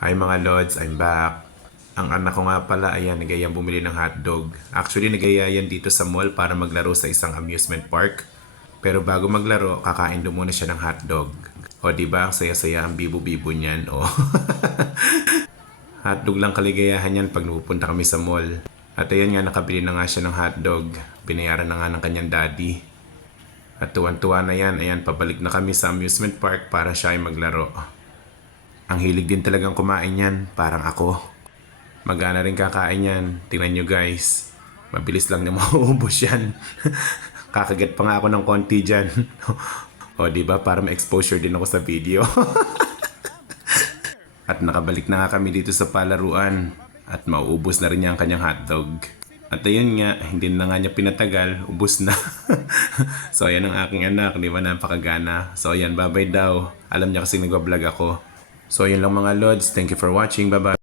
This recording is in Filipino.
Hi mga Lods, I'm back. Ang anak ko nga pala, ayan, nagayang bumili ng hotdog. Actually, nagaya yan dito sa mall para maglaro sa isang amusement park. Pero bago maglaro, kakain daw muna siya ng hotdog. O diba, ang saya-saya ang bibo-bibo niyan. O, hotdog lang kaligayahan yan pag napupunta kami sa mall. At ayan nga, nakabili na nga siya ng hotdog. Binayaran na nga ng kanyang daddy. At tuwan-tuwa na yan, ayan, pabalik na kami sa amusement park para siya ay maglaro. Ang hilig din talagang kumain yan, parang ako. Magana rin kakain yan. Tingnan nyo guys. Mabilis lang na mauubos yan. Kakagat pa nga ako ng konti dyan. O diba, para ma-exposure din ako sa video. At nakabalik na nga kami dito sa palaruan. At mauubos na rin niya ang kanyang hotdog. At ayun nga, hindi na nga niya pinatagal, ubos na. So ayan ang aking anak, di ba, napakagana. So ayan, bye-bye daw. Alam niya kasi nagbablog ako. So yun lang mga Lods, thank you for watching, bye-bye.